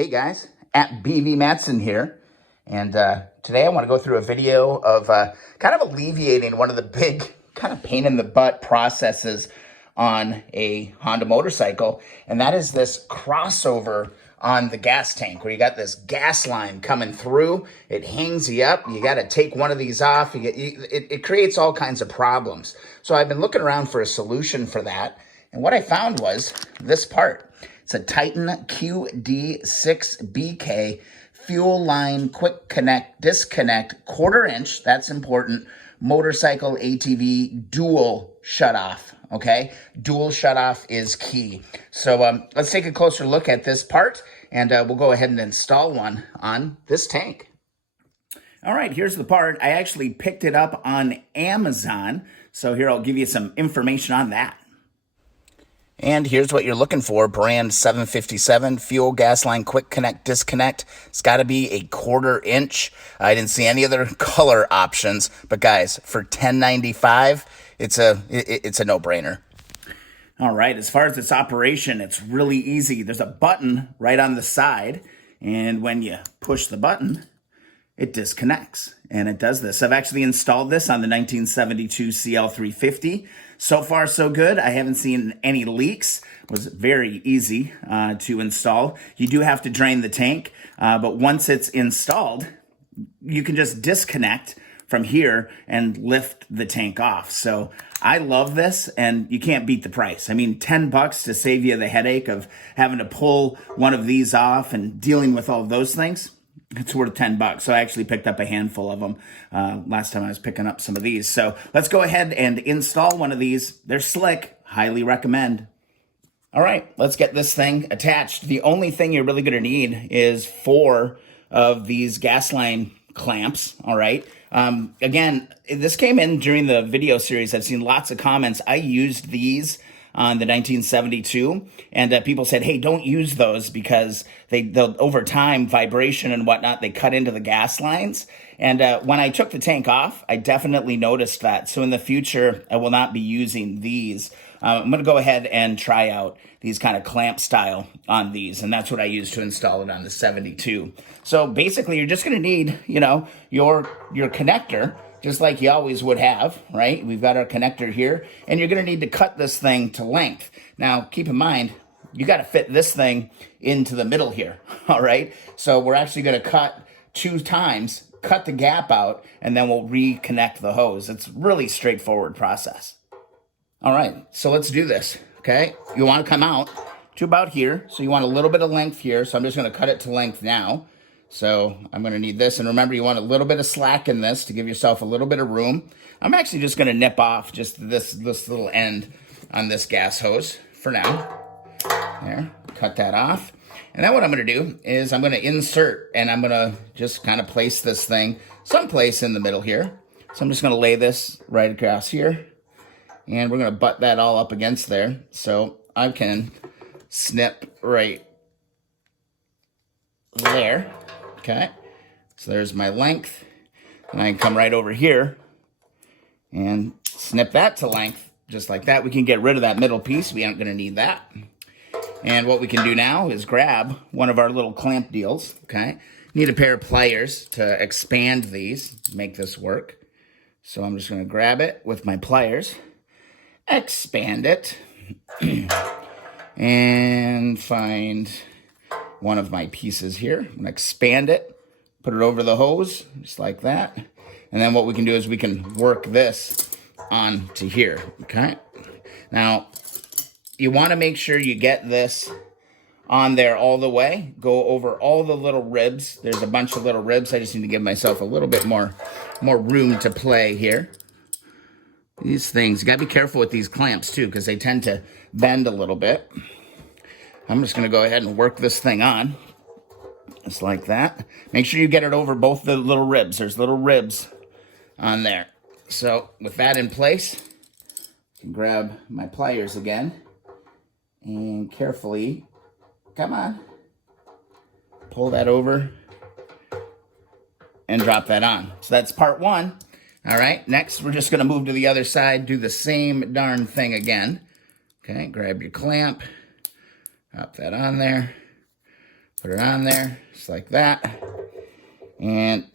Hey guys, at BV Matson here, and today I want to go through a video of kind of alleviating one of the big kind of pain in the butt processes on a Honda motorcycle, and that is this crossover on the gas tank where you got this gas line coming through. It hangs you up. You got to take one of these off. It creates all kinds of problems. So I've been looking around for a solution for that, and what I found was this part. It's a Titan QD6BK fuel line quick connect disconnect 1/4 inch. That's important. Motorcycle ATV dual shutoff. Okay, dual shutoff is key. So let's take a closer look at this part, and we'll go ahead and install one on this tank. All right, here's the part. I actually picked it up on Amazon. So here I'll give you some information on that. And here's what you're looking for. Brand 757 fuel gas line quick connect disconnect. It's got to be a 1/4 inch. I didn't see any other color options, but guys, for $10.95, it's a no-brainer. All right, as far as its operation, it's really easy. There's a button right on the side, and when you push the button, it disconnects, and it does this. I've actually installed this on the 1972 CL350. So far, so good. I haven't seen any leaks. It was very easy to install. You do have to drain the tank, but once it's installed, you can just disconnect from here and lift the tank off. So I love this, and you can't beat the price. I mean, $10 to save you the headache of having to pull one of these off and dealing with all those things. It's worth $10. So I actually picked up a handful of them last time I was picking up some of these. So let's go ahead and install one of these. They're slick. Highly recommend. All right, let's get this thing attached. The only thing you're really going to need is 4 of these gas line clamps. All right. Again, this came in during the video series. I've seen lots of comments. I used these on the 1972, and people said, hey, don't use those because they'll over time, vibration and whatnot, they cut into the gas lines. And when I took the tank off, I definitely noticed that. So in the future, I will not be using these. I'm going to go ahead and try out these kind of clamp style on these, and that's what I used to install it on the 72. So basically, you're just going to need, your connector, just like you always would have, right? We've got our connector here, and you're going to need to cut this thing to length. Now, keep in mind, you got to fit this thing into the middle here, all right? So we're actually going to cut 2 times, cut the gap out, and then we'll reconnect the hose. It's a really straightforward process. All right, so let's do this, okay? You want to come out to about here, so you want a little bit of length here, so I'm just going to cut it to length now. So I'm going to need this. And remember, you want a little bit of slack in this to give yourself a little bit of room. I'm actually just going to nip off just this little end on this gas hose for now. There, cut that off. And then what I'm going to do is I'm going to insert, and I'm going to just kind of place this thing someplace in the middle here. So I'm just going to lay this right across here. And we're going to butt that all up against there. So I can snip right there. Okay, so there's my length, and I can come right over here and snip that to length, just like that. We can get rid of that middle piece. We aren't going to need that. And what we can do now is grab one of our little clamp deals, okay? Need a pair of pliers to expand these, make this work. So I'm just going to grab it with my pliers, expand it, and find one of my pieces here. I'm going to expand it, put it over the hose, just like that. And then what we can do is we can work this onto here, okay? Now, you want to make sure you get this on there all the way. Go over all the little ribs. There's a bunch of little ribs. I just need to give myself a little bit more room to play here. These things, you got to be careful with these clamps too, because they tend to bend a little bit. I'm just going to go ahead and work this thing on, just like that. Make sure you get it over both the little ribs. There's little ribs on there. So with that in place, I can grab my pliers again and carefully, come on, pull that over and drop that on. So that's part 1. All right, next we're just going to move to the other side, do the same darn thing again. Okay, grab your clamp. Pop that on there, Put it on there, just like that. And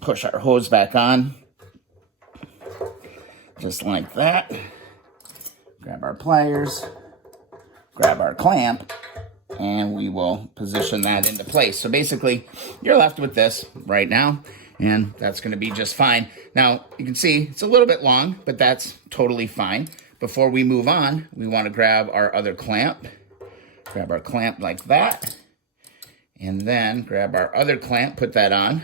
push our hose back on, just like that. Grab our pliers, grab our clamp, and we will position that into place. So basically, you're left with this right now, and that's gonna be just fine. Now, you can see it's a little bit long, but that's totally fine. Before we move on, we wanna grab our other clamp. Grab our clamp like that, and then grab our other clamp, put that on,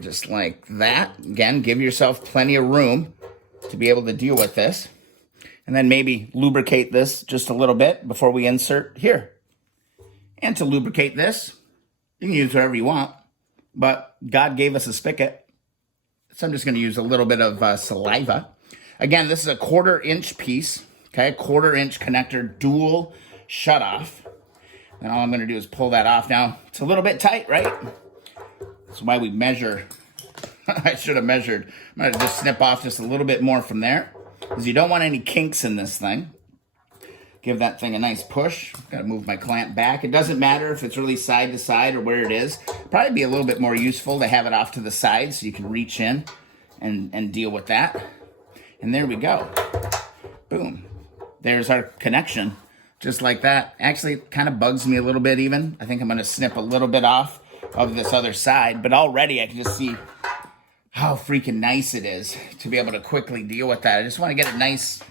just like that. Again, give yourself plenty of room to be able to deal with this. And then maybe lubricate this just a little bit before we insert here. And to lubricate this, you can use whatever you want, but God gave us a spigot, so I'm just gonna use a little bit of saliva. Again, this is a 1/4 inch piece, okay? 1/4 inch connector, dual shut off. And all I'm gonna do is pull that off. Now, it's a little bit tight, right? That's why we measure. I should have measured. I'm gonna just snip off just a little bit more from there, because you don't want any kinks in this thing. Give that thing a nice push. Gotta move my clamp back. It doesn't matter if it's really side to side or where it is. Probably be a little bit more useful to have it off to the side so you can reach in and deal with that. And there we go. Boom. There's our connection. Just like that. Actually, it kind of bugs me a little bit even. I think I'm gonna snip a little bit off of this other side, but already I can just see how freaking nice it is to be able to quickly deal with that. I just want to get a nice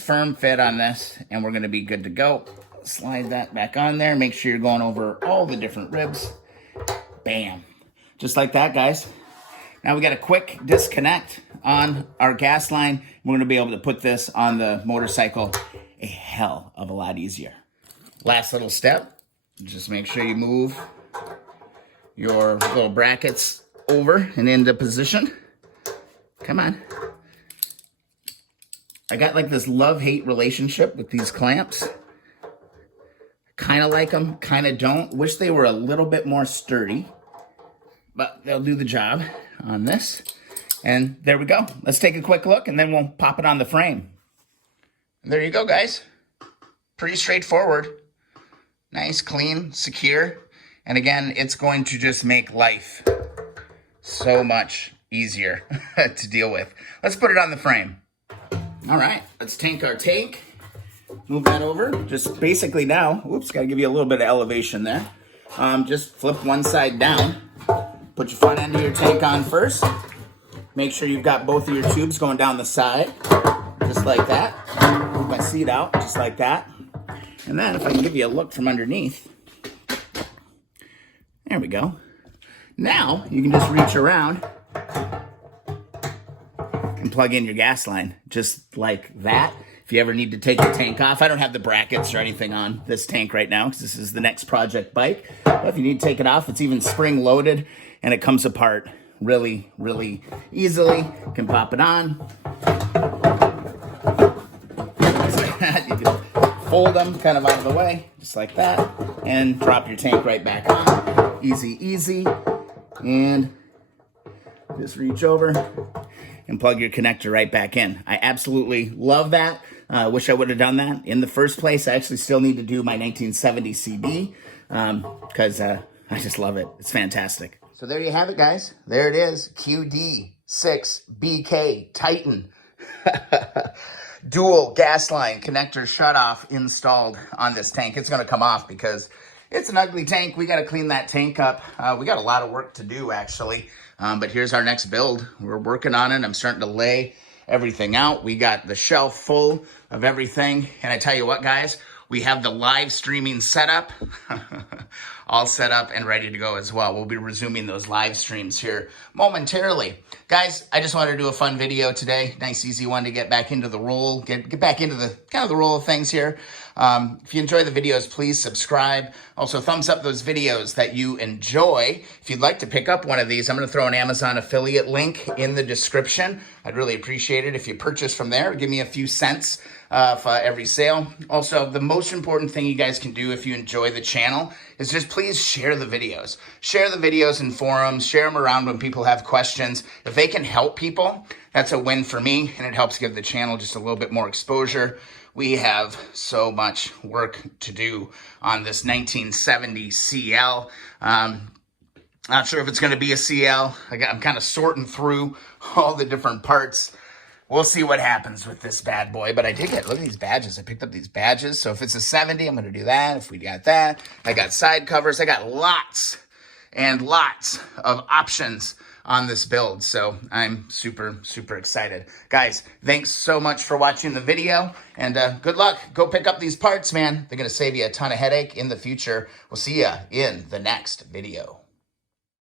firm fit on this, and we're going to be good to go. Slide that back on there. Make sure you're going over all the different ribs. Bam. Just like that, guys. Now we got a quick disconnect on our gas line. We're going to be able to put this on the motorcycle a hell of a lot easier. Last little step. Just make sure you move your little brackets over and into position. Come on. I got like this love-hate relationship with these clamps. Kind of like them, kind of don't. Wish they were a little bit more sturdy, but they'll do the job on this. And there we go. Let's take a quick look and then we'll pop it on the frame. There you go, guys. Pretty straightforward. Nice, clean, secure. And again, it's going to just make life so much easier to deal with. Let's put it on the frame. All right, let's tank our tank. Move that over. Just basically now, whoops, gotta give you a little bit of elevation there. Just flip one side down. Put your front end of your tank on first. Make sure you've got both of your tubes going down the side, just like that. Move my seat out, just like that. And then if I can give you a look from underneath, there we go. Now you can just reach around and plug in your gas line, just like that. If you ever need to take the tank off, I don't have the brackets or anything on this tank right now because this is the next project bike. But if you need to take it off, it's even spring loaded and it comes apart really, really easily. You can pop it on. Just like that. You can fold them kind of out of the way, just like that, and drop your tank right back on. Easy, easy. And just reach over and plug your connector right back in. I absolutely love that. Wish I would have done that in the first place. I actually still need to do my 1970 CD because I just love it. It's fantastic. So there you have it, guys. There it is. QD6BK Titan. Dual gas line connector shutoff installed on this tank. It's going to come off because it's an ugly tank. We got to clean that tank up. We got a lot of work to do, actually. But here's our next build. We're working on it. I'm starting to lay everything out. We got the shelf full of everything. And I tell you what, guys, we have the live streaming setup all set up and ready to go as well. We'll be resuming those live streams here momentarily. Guys, I just wanted to do a fun video today. Nice, easy one to get back into the roll, get back into the kind of the roll of things here. If you enjoy the videos, please subscribe. Also, thumbs up those videos that you enjoy. If you'd like to pick up one of these, I'm going to throw an Amazon affiliate link in the description. I'd really appreciate it if you purchase from there. Give me a few cents for every sale. Also, the most important thing you guys can do if you enjoy the channel is just please share the videos. Share the videos in forums. Share them around when people have questions. If they can help people, that's a win for me, and it helps give the channel just a little bit more exposure. we have so much work to do on this 1970 CL. Not sure if it's going to be a CL. I'm kind of sorting through all the different parts. We'll see what happens with this bad boy. But I did look at these badges. I picked up these badges. So if it's a 70, I'm going to do that. If we got that, I got side covers. I got lots and lots of options on this build. So I'm super, super excited. Guys, thanks so much for watching the video. And good luck. Go pick up these parts, man. They're going to save you a ton of headache in the future. We'll see you in the next video.